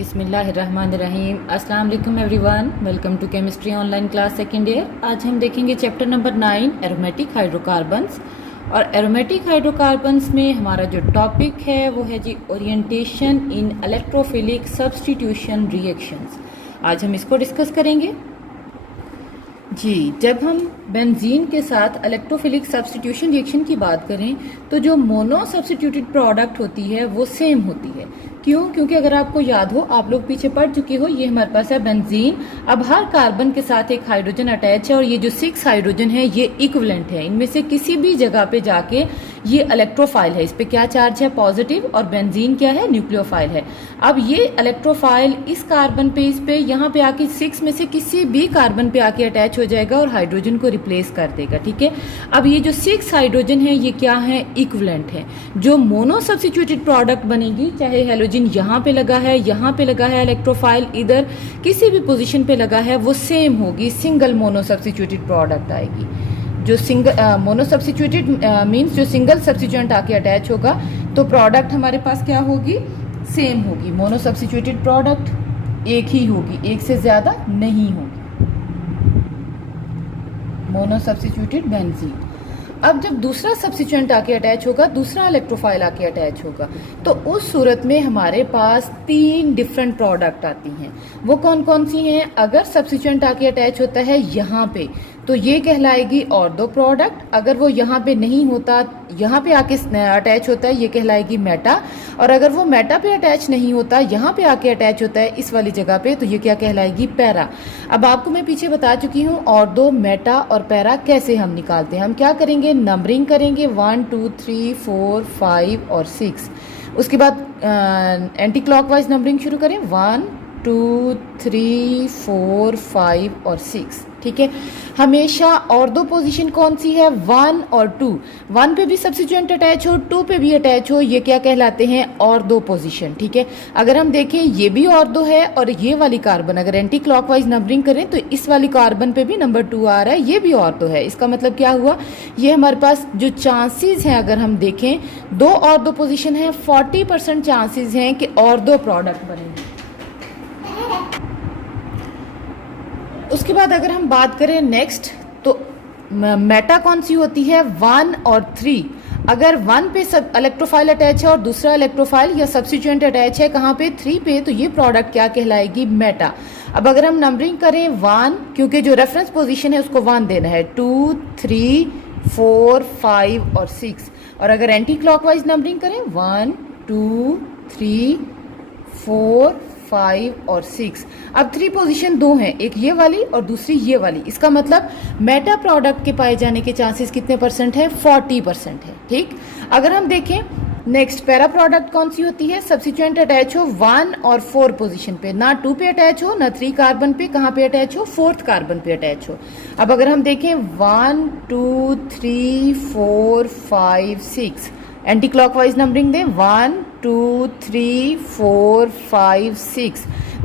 बिस्मिल्लाहिर्रहमानिर्रहीम। अस्सलाम वालेकुम everyone, welcome to chemistry online class second year. आज हम देखेंगे चैप्टर नंबर 9 एरोमेटिक हाइड्रोकार्बन्स। और एरोमेटिक हाइड्रोकार्बन्स में हमारा जो टॉपिक है वो है जी orientation in electrophilic substitution reactions. आज हम इसको डिस्कस करेंगे जी। जब हम बेंजीन के साथ इलेक्ट्रोफिलिक सब्स्टिट्यूशन रिएक्शन की बात करें तो जो मोनो सब्स्टिट्यूटेड प्रोडक्ट होती है वो सेम होती है। क्यों? क्योंकि अगर आपको याद हो, आप लोग पीछे पढ़ चुके हो, ये हमारे पास है बेंजीन। अब हर कार्बन के साथ एक हाइड्रोजन अटैच है और ये जो 6 हाइड्रोजन है ये इक्विवेलेंट है। इनमें से किसी भी जगह पे जाके ये इलेक्ट्रोफाइल है, इस पे क्या चार्ज है? पॉजिटिव। और बेंजीन क्या है? न्यूक्लियोफाइल है। अब ये इलेक्ट्रोफाइल इस कार्बन पे, इस पे, यहाँ पे आके 6 में से किसी भी कार्बन पे आके अटैच हो जाएगा और हाइड्रोजन को रिप्लेस कर देगा। ठीक है। अब ये जो 6 हाइड्रोजन है ये क्या है? इक्विवेलेंट है। जो मोनो सब्स्टिट्यूटेड प्रोडक्ट बनेगी, चाहे हेलोजन यहाँ पे लगा है, यहाँ पे लगा है इलेक्ट्रोफाइल, इधर किसी भी पोजीशन पे लगा है, वो सेम होगी, सिंगल मोनो सब्स्टिट्यूटेड प्रोडक्ट आएगी। जो सिंगल मोनो सब्स्टिट्यूटेड मीन्स जो सिंगल सब्स्टिट्यूएंट आके अटैच होगा तो प्रोडक्ट हमारे पास क्या होगी? सेम होगी। मोनो सब्स्टिट्यूटेड प्रोडक्ट एक ही होगी, एक से ज्यादा नहीं होगी। Mono substituted benzene. अब जब दूसरा सब्स्टिट्यूएंट आके अटैच होगा, दूसरा इलेक्ट्रोफाइल आके अटैच होगा, तो उस सूरत में हमारे पास 3 डिफरेंट प्रोडक्ट आती हैं। वो कौन कौन सी हैं? अगर सब्स्टिट्यूएंट आके अटैच होता है यहाँ पे तो ये कहलाएगी ऑर्थो प्रोडक्ट। अगर वो यहाँ पे नहीं होता, यहाँ पे आके अटैच होता है, ये कहलाएगी मेटा। और अगर वो मेटा पे अटैच नहीं होता, यहाँ पे आके अटैच होता है इस वाली जगह पे, तो ये क्या कहलाएगी? पैरा। अब आपको मैं पीछे बता चुकी हूँ ऑर्थो, मेटा और पैरा कैसे हम निकालते हैं। हम क्या करेंगे? नंबरिंग करेंगे 1 2 3 4 5 और 6। उसके बाद एंटी क्लॉकवाइज नंबरिंग शुरू करें 1 2 3 4 5 और 6। ठीक है। हमेशा ऑर्थो पोजीशन कौन सी है? 1 और 2। 1 पे भी सब्स्टिट्यूएंट अटैच हो, 2 पे भी अटैच हो, ये क्या कहलाते हैं? Ortho position. ठीक है। अगर हम देखें ये भी ऑर्थो है और ये वाली कार्बन अगर एंटी क्लॉकवाइज नंबरिंग करें तो इस वाली कार्बन पे भी नंबर 2 आ रहा है, ये भी ऑर्थो है। इसका मतलब क्या हुआ? ये हमारे पास जो चांसेस हैं, अगर हम देखें 2 ऑर्थो पोजीशन है, 40% चांसेस हैं कि ऑर्थो प्रोडक्ट बनेंगे। उसके बाद अगर हम बात करें नेक्स्ट, तो मेटा कौन सी होती है? 1 और 3। अगर 1 पे सब इलेक्ट्रोफाइल अटैच है और दूसरा इलेक्ट्रोफाइल या सब्स्टिट्यूएंट अटैच है कहाँ पे? 3 पे, तो ये प्रोडक्ट क्या कहलाएगी? मेटा। अब अगर हम नंबरिंग करें 1, क्योंकि जो रेफरेंस पोजीशन है उसको 1 देना है, 2 3 4 5 और 6। और अगर एंटी क्लॉकवाइज नंबरिंग करें 1 2 3 4 5 और 6। अब 3 पोजीशन 2 हैं, एक ये वाली और दूसरी ये वाली। इसका मतलब मेटा प्रोडक्ट के पाए जाने के चांसेस कितने परसेंट है? 40% है। ठीक। अगर हम देखें नेक्स्ट, पैरा प्रोडक्ट कौन सी होती है? सब्स्टिट्यूएंट अटैच हो 1 और 4 पोजीशन पे, ना 2 पे अटैच हो, ना 3 कार्बन पे, कहाँ पे अटैच हो? 4th कार्बन पे अटैच हो। अब अगर हम देखें 1 2 3 4 5 6, एंटी क्लॉकवाइज नंबरिंग दें 1 2 3 4 5 6।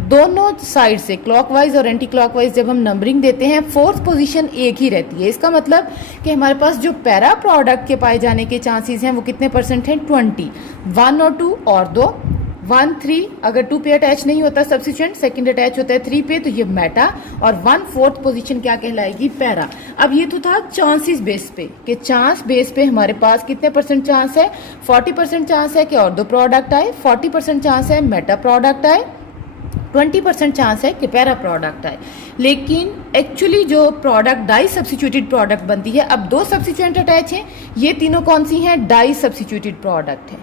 दोनों साइड से क्लॉकवाइज और एंटी क्लॉकवाइज जब हम नंबरिंग देते हैं 4th पोजीशन एक ही रहती है। इसका मतलब कि हमारे पास जो पैरा प्रोडक्ट के पाए जाने के चांसेस हैं वो कितने परसेंट हैं? 20। 1 और 2 और 2, 1 3। अगर 2 पे अटैच नहीं होता सब्स्टिट्यूएंट, सेकंड अटैच होता है 3 पे, तो ये मेटा। और 1/4 पोजीशन क्या कहलाएगी? पैरा। अब ये तो था चांसेस बेस पे, कि चांस बेस पे हमारे पास कितने परसेंट चांस है? 40% चांस है कि ऑर्थो प्रोडक्ट आए, 40% चांस है मेटा प्रोडक्ट आए, 20% चांस है कि पैरा प्रोडक्ट आए। लेकिन एक्चुअली जो प्रोडक्ट डाई सब्स्टिट्यूटेड प्रोडक्ट बनती है, अब 2 सब्स्टिट्यूएंट अटैच हैं, ये तीनों कौन सी हैं? डाई सब्स्टिट्यूटेड प्रोडक्ट है।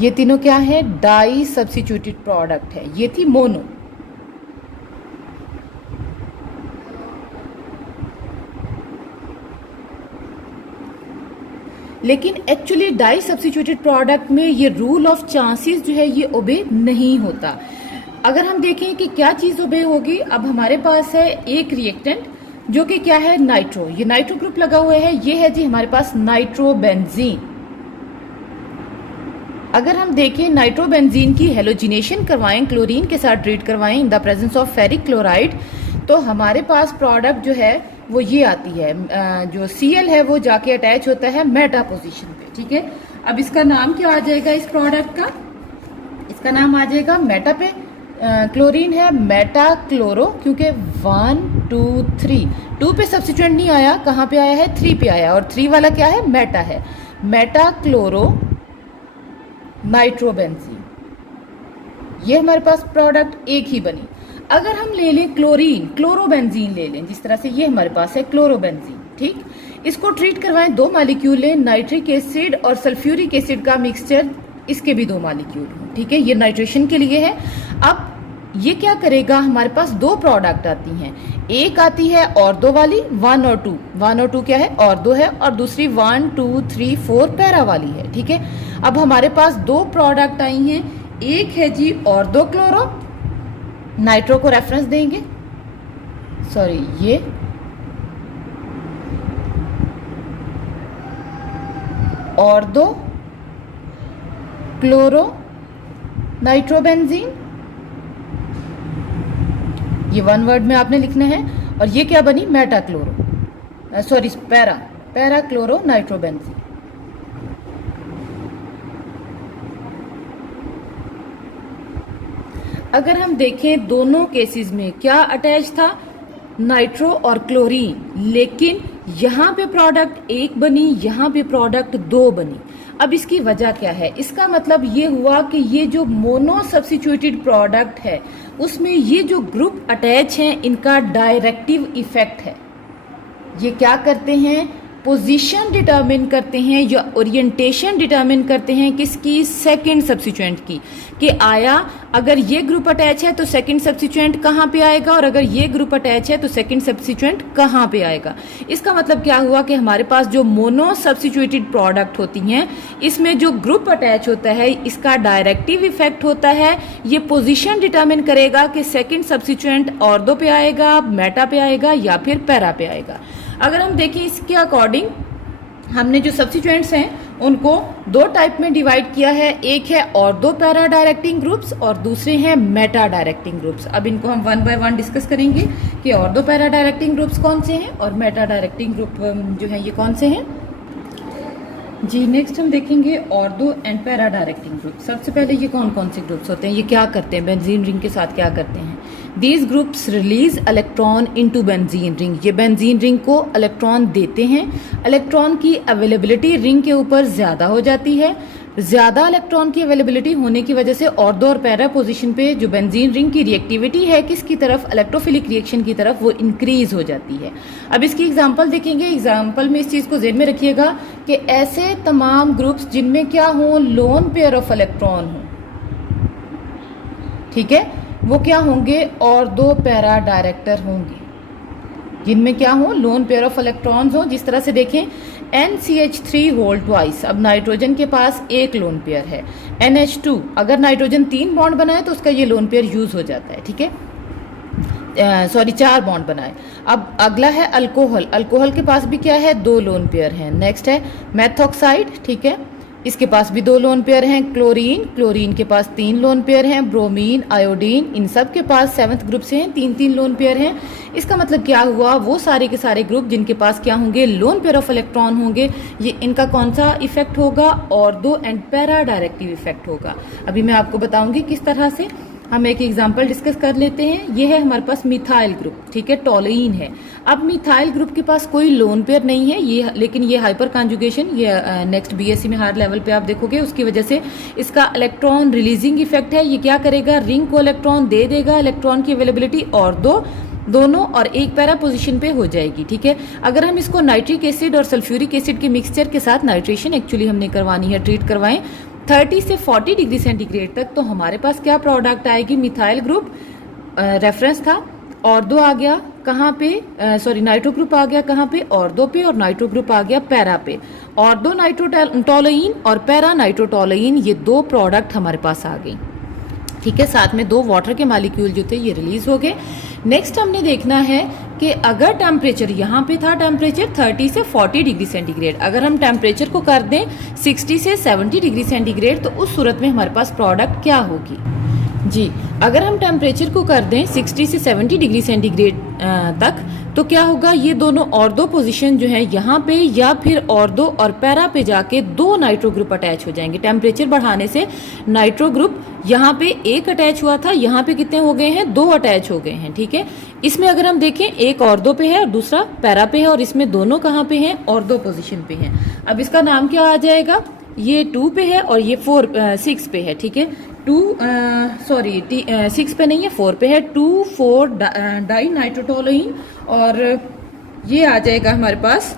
ये तीनों क्या है? डाई सब्स्टिट्यूटेड प्रोडक्ट है। ये थी मोनो। लेकिन एक्चुअली डाई सब्स्टिट्यूटेड प्रोडक्ट में ये रूल ऑफ चांसेस जो है ये ओबे नहीं होता। अगर हम देखें कि क्या चीज ओबे होगी, अब हमारे पास है एक रिएक्टेंट जो कि क्या है? नाइट्रो। ये नाइट्रो ग्रुप लगा हुआ है, ये है जी हमारे पास नाइट्रोबेंजीन। अगर हम देखें नाइट्रोबेंजीन की हेलोजिनेशन करवाएं, क्लोरीन के साथ ट्रीट करवाएं in the presence of ferric chloride, तो हमारे पास प्रोडक्ट जो है वो ये आती है, जो Cl है वो जाके अटैच होता है मेटा पोजीशन पे। ठीक है। अब इसका नाम क्या आ जाएगा? इस प्रोडक्ट का इसका नाम आ जाएगा मेटा पे। क्लोरीन है मेटा क्लोरो, क्योंकि 1 2 3 2 पे सब्स्टिट्यूएंट नहीं आया, कहाँ पे आया है 3 पे आया, और 3 वाला क्या है मेटा है, मेटा क्लोरो नाइट्रोबेंजीन। ये हमारे पास प्रोडक्ट एक ही बनी। अगर हम ले लें क्लोरीन क्लोरोबेंजीन ले लें, जिस तरह से ये हमारे पास है क्लोरोबेंजीन, ठीक, इसको ट्रीट करवाएं, 2 मॉलिक्यूल लें, नाइट्रिक एसिड और सल्फ्यूरिक एसिड का मिक्सचर, इसके भी 2 मॉलिक्यूल हों, ठीक है, ये नाइट्रेशन के लिए है। अब ये क्या करेगा, हमारे पास 2 प्रोडक्ट आती हैं, एक आती है ऑर्थो वाली 1 और 2, 1 और 2 क्या है ऑर्थो है, और दूसरी 1 2 3 4 पैरा वाली है, ठीक है। अब हमारे पास 2 प्रोडक्ट आई हैं, एक है जी ऑर्थो क्लोरो, नाइट्रो को रेफरेंस देंगे, सॉरी ये ऑर्थो क्लोरो नाइट्रोबेंजीन, ये 1 वर्ड में आपने लिखना है, और ये क्या बनी Meta chloro sorry para chloro nitrobenzene. अगर हम देखें दोनों केसेस में क्या अटैच था, नाइट्रो और क्लोरीन, लेकिन यहाँ पे प्रोडक्ट 1 बनी, यहाँ पे प्रोडक्ट 2 बनी। अब इसकी वजह क्या है, इसका मतलब ये हुआ कि ये जो मोनो सब्स्टिट्यूटेड प्रोडक्ट है उसमें ये जो ग्रुप अटैच हैं इनका डायरेक्टिव इफेक्ट है। ये क्या करते हैं, पोजीशन डिटरमिन करते हैं या ओरिएंटेशन डिटरमिन करते हैं किसकी, सेकंड सब्स्टिट्यूएंट की, कि आया अगर ये ग्रुप अटैच है तो सेकंड सब्स्टिट्यूएंट कहाँ पे आएगा, और अगर ये ग्रुप अटैच है तो सेकंड सब्स्टिट्यूएंट कहाँ पे आएगा। इसका मतलब क्या हुआ कि हमारे पास जो मोनो सब्स्टिट्यूटेड प्रोडक्ट होती हैं इसमें जो ग्रुप अटैच होता है इसका डायरेक्टिव इफेक्ट होता है, ये पोजिशन डिटरमिन करेगा कि सेकेंड सब्स्टिट्यूएंट ऑर्थो पे आएगा, मेटा पे आएगा या फिर पैरा पे आएगा। अगर हम देखें इसके अकॉर्डिंग, हमने जो सब्स्टिट्यूएंट्स हैं उनको 2 टाइप में डिवाइड किया है, एक है ऑर्थो पैरा डायरेक्टिंग ग्रुप्स और दूसरे हैं मेटा डायरेक्टिंग ग्रुप्स। अब इनको हम 1 बाय 1 डिस्कस करेंगे कि ऑर्थो पैरा डायरेक्टिंग ग्रुप्स कौन से हैं और मेटा डायरेक्टिंग ग्रुप जो है ये कौन से हैं जी। नेक्स्ट हम देखेंगे ortho and para directing group. सबसे पहले ये कौन कौन से ग्रुप्स होते हैं, ये क्या करते हैं, बेंजीन रिंग के साथ क्या करते हैं। These groups release electron into benzene ring, ये बेंजीन रिंग को इलेक्ट्रॉन देते हैं, इलेक्ट्रॉन की अवेलेबिलिटी रिंग के ऊपर ज़्यादा हो जाती है, ज़्यादा इलेक्ट्रॉन की अवेलेबिलिटी होने की वजह से ऑर्थो और पैरा पोजीशन पे जो बेंजीन रिंग की रिएक्टिविटी है किसकी तरफ, इलेक्ट्रोफिलिक रिएक्शन की तरफ, वो इंक्रीज हो जाती है। अब इसकी एग्जांपल देखेंगे, एग्जांपल में इस चीज़ को ज़हन में रखिएगा कि ऐसे तमाम ग्रुप्स जिनमें क्या हो, लोन पेयर ऑफ इलेक्ट्रॉन हो, ठीक है, वो क्या होंगे, ऑर्थो पैरा डायरेक्टर होंगे, जिनमें क्या हो, लोन पेयर ऑफ इलेक्ट्रॉन्स हो। जिस तरह से देखें NCH3 होल्ड ट्वाइस, अब नाइट्रोजन के पास एक लोन पेयर है, NH2 अगर नाइट्रोजन 3 बॉन्ड बनाए तो उसका ये लोन पेयर यूज हो जाता है, ठीक है, सॉरी 4 बॉन्ड बनाए। अब अगला है अल्कोहल, अल्कोहल के पास भी क्या है, 2 लोन पेयर हैं। नेक्स्ट है मेथॉक्साइड, ठीक है, इसके पास भी 2 लोन पेयर हैं। क्लोरीन, क्लोरीन के पास 3 लोन पेयर हैं। ब्रोमीन, आयोडीन, इन सब के पास 7th ग्रुप से हैं, 3 लोन पेयर हैं। इसका मतलब क्या हुआ, वो सारे के सारे ग्रुप जिनके पास क्या होंगे, लोन पेयर ऑफ इलेक्ट्रॉन होंगे, ये इनका कौन सा इफेक्ट होगा, ortho and para directive effect होगा। अभी मैं आपको बताऊंगी किस तरह से। हम एक एग्जांपल डिस्कस कर लेते हैं। ये है हमारे पास मिथाइल ग्रुप, ठीक है, टोलुइन है। अब मिथाइल ग्रुप के पास कोई लोन पेयर नहीं है ये, लेकिन ये हाइपर कॉन्जुगेशन, ये नेक्स्ट बीएससी में हायर लेवल पे आप देखोगे, उसकी वजह से इसका इलेक्ट्रॉन रिलीजिंग इफेक्ट है। ये क्या करेगा, रिंग को इलेक्ट्रॉन दे देगा, इलेक्ट्रॉन की अवेलेबिलिटी और दोनों और एक पैरा पोजीशन पे हो जाएगी, ठीक है। अगर हम इसको नाइट्रिक एसिड और सल्फ्यूरिक एसिड के मिक्सचर के साथ, नाइट्रेशन एक्चुअली हमने करवानी है, ट्रीट करवाएं 30 से 40 डिग्री सेंटीग्रेड तक, तो हमारे पास क्या प्रोडक्ट आएगी, मिथाइल ग्रुप रेफरेंस था, ऑर्थो आ गया कहाँ पे, सॉरी नाइट्रो ग्रुप आ गया कहाँ पे, ऑर्थो पे, और नाइट्रो ग्रुप आ गया पैरा पे। ऑर्थो नाइट्रोटोलुइन और पैरा नाइट्रोटोलुइन, ये 2 प्रोडक्ट हमारे पास आ गई, ठीक है। साथ में 2 वाटर के मॉलिक्यूल जो थे ये रिलीज हो गए। नेक्स्ट हमने देखना है कि अगर टेम्परेचर, यहाँ पे था टेम्परेचर 30 से 40 डिग्री सेंटीग्रेड, अगर हम टेम्परेचर को कर दें 60 से 70 डिग्री सेंटीग्रेड, तो उस सूरत में हमारे पास प्रोडक्ट क्या होगी जी। अगर हम टेम्परेचर को कर दें 60 से 70 डिग्री सेंटीग्रेड तक, तो क्या होगा, ये दोनों ऑर्थो पोजीशन जो है यहाँ पे या फिर ऑर्थो और पैरा पे जाके दो नाइट्रो ग्रुप अटैच हो जाएंगे। टेम्परेचर बढ़ाने से नाइट्रो ग्रुप यहाँ पे एक अटैच हुआ था, यहाँ पे कितने हो गए हैं, दो अटैच हो गए हैं। ठीक है, इसमें अगर हम देखें एक ऑर्थो पे है और दूसरा पैरा पे है, और इसमें दोनों कहाँ पे हैं, ऑर्थो पोजिशन पे हैं। अब इसका नाम क्या आ जाएगा, ये 2 पे है और ये 6 पे है। ठीक है, 6 पे नहीं है, 4 पे है, 2,4 डाई नाइट्रोटोलुइन, और ये आ जाएगा हमारे पास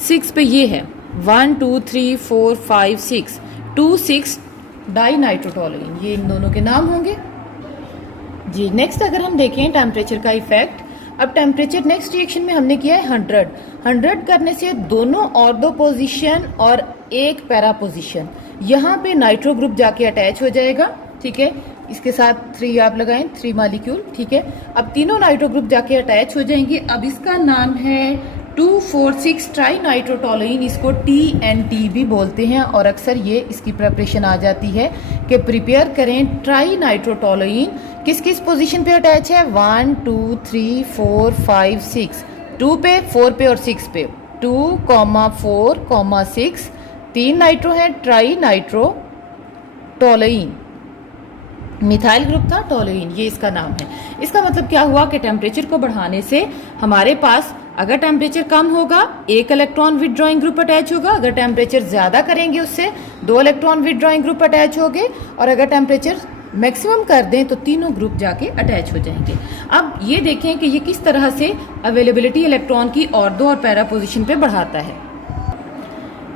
6 पे, ये है 1 2 3 4 5 6 2,6 डाई नाइट्रोटोलुइन, ये इन दोनों के नाम होंगे जी। नेक्स्ट अगर हम देखें टेम्परेचर का इफेक्ट, अब टेम्परेचर नेक्स्ट रिएक्शन में हमने किया है 100 करने से दोनों ऑर्थो पोजीशन और एक पैरा पोजीशन, यहाँ पे नाइट्रो ग्रुप जाके अटैच हो जाएगा। ठीक है, इसके साथ 3 आप लगाएं, 3 मॉलिक्यूल। ठीक है, अब तीनों नाइट्रो ग्रुप जाके अटैच हो जाएंगे। अब इसका नाम है 2,4,6 ट्राई नाइट्रोटोलुइन, इसको TNT भी बोलते हैं, और अक्सर ये इसकी प्रिपरेशन आ जाती है कि प्रिपेयर करें ट्राई नाइट्रोटोलुइन। किस किस पोजीशन पे अटैच है, 1 2 3 4 5 6, 2 पे, 4 पे और 6 पे, 2, 4, 6, 3 नाइट्रो है, ट्राई नाइट्रोटोलुइन, मिथाइल ग्रुप था, टोलुइन, ये इसका नाम है। इसका मतलब क्या हुआ कि टेम्परेचर को बढ़ाने से हमारे पास अगर टेम्परेचर कम होगा एक इलेक्ट्रॉन विदड्रॉइंग ग्रुप अटैच होगा, अगर टेम्परेचर ज़्यादा करेंगे उससे 2 इलेक्ट्रॉन विदड्रॉइंग ग्रुप अटैच होंगे, और अगर टेम्परेचर मैक्सिमम कर दें तो तीनों ग्रुप जाके अटैच हो जाएंगे। अब ये देखें कि ये किस तरह से अवेलेबिलिटी इलेक्ट्रॉन की ऑर्थो और पैरा पोजीशन पे बढ़ाता है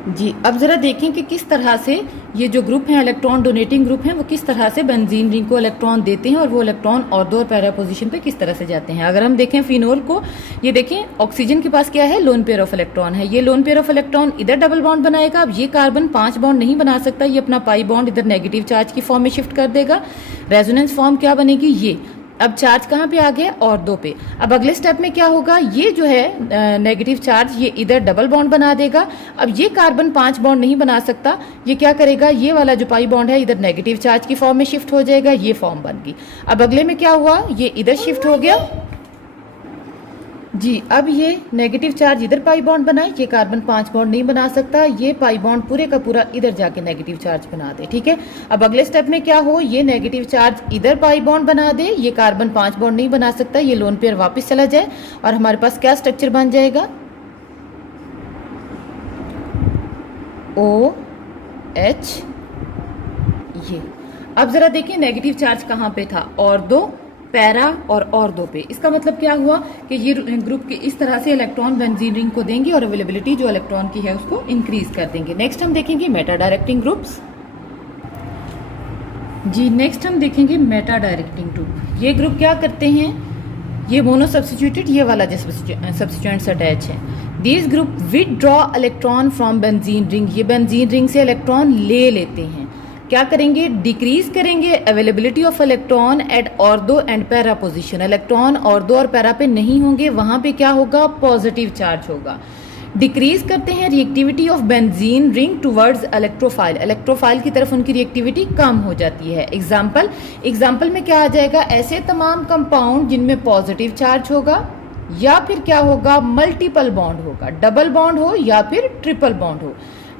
जी। अब जरा देखें कि किस तरह से ये जो ग्रुप हैं इलेक्ट्रॉन डोनेटिंग ग्रुप हैं वो किस तरह से बेंजीन रिंग को इलेक्ट्रॉन देते हैं और वो इलेक्ट्रॉन ऑर्थो और पैरा पोजीशन पे किस तरह से जाते हैं। अगर हम देखें फिनोल को, ये देखें ऑक्सीजन के पास क्या है, लोन पेयर ऑफ इलेक्ट्रॉन है। ये लोन पेयर ऑफ इलेक्ट्रॉन इधर डबल बॉन्ड बनाएगा। अब ये कार्बन 5 बॉन्ड नहीं बना सकता, ये अपना पाई बॉन्ड इधर नेगेटिव चार्ज की फॉर्म में शिफ्ट कर देगा। रेजोनेंस फॉर्म क्या बनेगी, ये अब चार्ज कहाँ पे आ गया, ऑर्थो पे। अब अगले स्टेप में क्या होगा, ये जो है नेगेटिव चार्ज ये इधर डबल बॉन्ड बना देगा। अब ये कार्बन 5 बॉन्ड नहीं बना सकता, ये क्या करेगा, ये वाला जो पाई बॉन्ड है इधर नेगेटिव चार्ज की फॉर्म में शिफ्ट हो जाएगा, ये फॉर्म बन गई। अब अगले में क्या हुआ, ये इधर शिफ्ट हो गया जी। अब ये नेगेटिव चार्ज इधर पाई बॉन्ड बनाए, ये कार्बन 5 बॉन्ड नहीं बना सकता, ये पाई बॉन्ड पूरे का पूरा इधर जाके नेगेटिव चार्ज बना दे। ठीक है, अब अगले स्टेप में क्या हो, ये नेगेटिव चार्ज इधर पाई बॉन्ड बना दे, ये कार्बन 5 बॉन्ड नहीं बना सकता, ये लोन पेयर वापस चला जाए और हमारे पास क्या स्ट्रक्चर बन जाएगा, OH। ये अब जरा देखिए नेगेटिव चार्ज कहाँ पे था, ऑर्थो, पैरा और ऑर्थो पे। इसका मतलब क्या हुआ कि ये ग्रुप के इस तरह से इलेक्ट्रॉन बेंजीन रिंग को देंगे और अवेलेबिलिटी जो इलेक्ट्रॉन की है उसको इंक्रीज कर देंगे। नेक्स्ट हम देखेंगे मेटा डायरेक्टिंग ग्रुप्स जी। नेक्स्ट हम देखेंगे मेटा डायरेक्टिंग ग्रुप। ये ग्रुप क्या करते हैं, ये मोनो सब्स्टिट्यूटेड, ये वाला जो सब्स्टिट्यूएंट्स अटैच है, this group withdraw electron from benzene ring, ये बेंजीन रिंग से इलेक्ट्रॉन ले लेते हैं। क्या करेंगे, डिक्रीज करेंगे availability of electron at ortho and para position. Electron ortho और पैरा पे नहीं होंगे, वहां पे क्या होगा, पॉजिटिव चार्ज होगा। डिक्रीज करते हैं reactivity of benzene ring towards electrophile, electrophile की तरफ उनकी रिएक्टिविटी कम हो जाती है। एग्जाम्पल में क्या आ जाएगा, ऐसे तमाम कंपाउंड जिनमें पॉजिटिव चार्ज होगा या फिर क्या होगा, मल्टीपल बॉन्ड होगा, डबल बॉन्ड हो या फिर ट्रिपल बॉन्ड हो,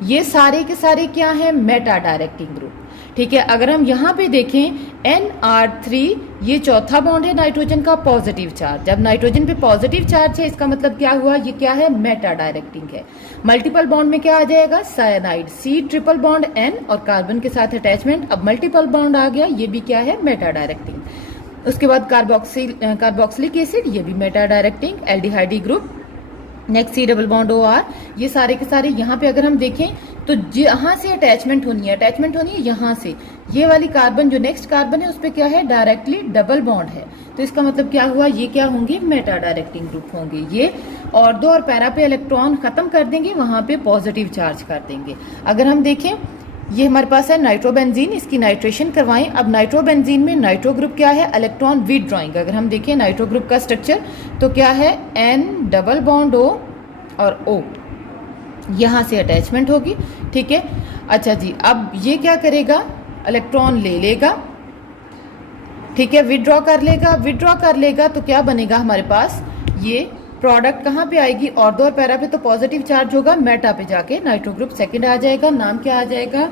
ये सारे के सारे क्या है, मेटा डायरेक्टिंग ग्रुप। ठीक है, अगर हम यहाँ पे देखें NR3, ये चौथा बॉन्ड है नाइट्रोजन का, पॉजिटिव चार्ज। जब नाइट्रोजन पे पॉजिटिव चार्ज है इसका मतलब क्या हुआ, ये क्या है, मेटा डायरेक्टिंग है। मल्टीपल बॉन्ड में क्या आ जाएगा, cyanide, C triple bond N और कार्बन के साथ अटैचमेंट। अब मल्टीपल बॉन्ड आ गया, ये भी क्या है, मेटा डायरेक्टिंग। उसके बाद कार्बोक्सिलिक एसिड, ये भी meta directing, aldehydic group. Next C double bond OR, ये सारे के सारे यहाँ पे अगर हम देखें तो यहाँ से अटैचमेंट होनी है यहाँ से। ये वाली कार्बन जो नेक्स्ट कार्बन है उस पर क्या है, डायरेक्टली डबल बॉन्ड है, तो इसका मतलब क्या हुआ, ये क्या होंगे, मेटा डायरेक्टिंग ग्रुप होंगे। ये ऑर्थो और पैरा पे इलेक्ट्रॉन खत्म कर देंगे, वहां पे पॉजिटिव चार्ज कर देंगे। अगर हम देखें ये हमारे पास है नाइट्रोबेंजीन, इसकी नाइट्रेशन करवाएं। अब नाइट्रोबेंजीन में नाइट्रो ग्रुप क्या है, इलेक्ट्रॉन विदड्रॉइंग। अगर हम देखें नाइट्रो ग्रुप का स्ट्रक्चर तो क्या है, N डबल बॉन्ड O और O, यहाँ से अटैचमेंट होगी। ठीक है, अच्छा जी, अब ये क्या करेगा, इलेक्ट्रॉन ले लेगा, ठीक है, विदड्रॉ कर लेगा तो क्या बनेगा हमारे पास, ये प्रोडक्ट कहाँ पे आएगी, ऑर्थो और पैरा पे, तो पॉजिटिव चार्ज होगा मेटा पे जाके, नाइट्रो ग्रुप सेकंड आ जाएगा, नाम क्या आ जाएगा,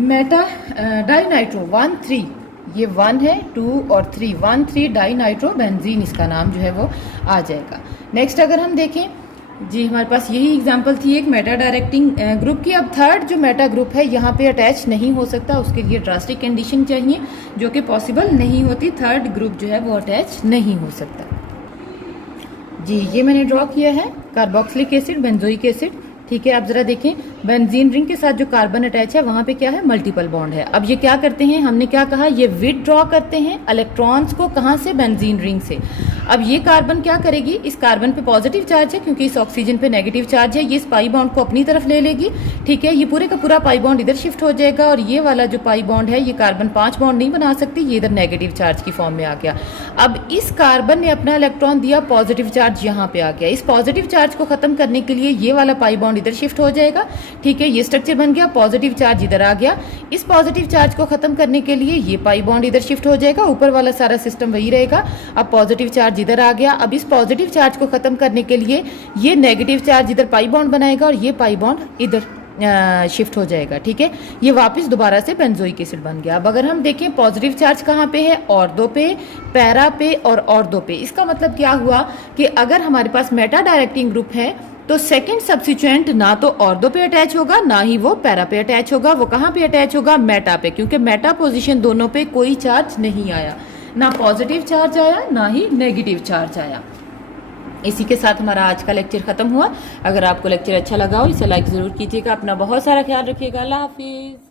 मेटा डाइनाइट्रो 1,3, ये 1 है, 2 और 3, 1,3 डाइनाइट्रो बेंजीन इसका नाम जो है वो आ जाएगा। नेक्स्ट अगर हम देखें जी, हमारे पास यही एग्जांपल थी एक मेटा डायरेक्टिंग ग्रुप की। अब थर्ड जो मेटा ग्रुप है यहाँ पे अटैच नहीं हो सकता, उसके लिए ड्रास्टिक कंडीशन चाहिए जो कि पॉसिबल नहीं होती, थर्ड ग्रुप जो है वो अटैच नहीं हो सकता। जी, ये मैंने ड्रॉ किया है कार्बोक्सिलिक एसिड, बेंजोइक एसिड, ठीक है। आप जरा देखें, बेंजीन रिंग के साथ जो कार्बन अटैच है वहां पे क्या है, मल्टीपल बॉन्ड है। अब ये क्या करते हैं, हमने क्या कहा, ये विथड्रॉ करते हैं इलेक्ट्रॉन्स को, कहां से, बेंजीन रिंग से। अब ये कार्बन क्या करेगी, इस कार्बन पे पॉजिटिव चार्ज है क्योंकि इस ऑक्सीजन पे नेगेटिव चार्ज है, ये इस पाई बॉन्ड को अपनी तरफ ले लेगी, ठीक है। ये पूरे का पूरा पाई बॉन्ड इधर शिफ्ट हो जाएगा और ये वाला जो पाई बॉन्ड है, ये कार्बन 5 बॉन्ड नहीं बना सकती, ये इधर नेगेटिव चार्ज की फॉर्म में आ गया। अब इस कार्बन ने अपना इलेक्ट्रॉन दिया, पॉजिटिव चार्ज यहाँ पे आ गया। इस पॉजिटिव चार्ज को खत्म करने के लिए ये वाला पाई बॉन्ड इधर शिफ्ट हो जाएगा, ठीक है। ये स्ट्रक्चर बन गया, पॉजिटिव चार्ज इधर आ गया। इस पॉजिटिव चार्ज को खत्म करने के लिए ये पाई बॉन्ड इधर शिफ्ट हो जाएगा, ऊपर वाला सारा सिस्टम वही रहेगा। अब पॉजिटिव चार्ज इधर आ गया। अब इस पॉजिटिव चार्ज को खत्म करने के लिए ये नेगेटिव चार्ज इधर पाई बॉन्ड बनाएगा और ये पाई बॉन्ड इधर शिफ्ट हो जाएगा, ठीक है। ये वापस दोबारा से बेंजोइक एसिड बन गया। अब अगर हम देखें पॉजिटिव चार्ज कहाँ पे है, ऑर्थो पे, पैरा पे और ऑर्थो पे। इसका मतलब क्या हुआ कि अगर हमारे पास मेटा डायरेक्टिंग ग्रुप है तो सेकंड सब्स्टिट्यूएंट ना तो ऑर्थो पे अटैच होगा ना ही वो पैरा पे अटैच होगा, वो कहाँ पे अटैच होगा, मेटा पे, क्योंकि मेटा पोजीशन दोनों पे कोई चार्ज नहीं आया, ना पॉजिटिव चार्ज आया ना ही नेगेटिव चार्ज आया। इसी के साथ हमारा आज का लेक्चर खत्म हुआ। अगर आपको लेक्चर अच्छा लगा हो इसे लाइक जरूर कीजिएगा। अपना बहुत सारा ख्याल रखिएगा। अल्लाह हाफिज।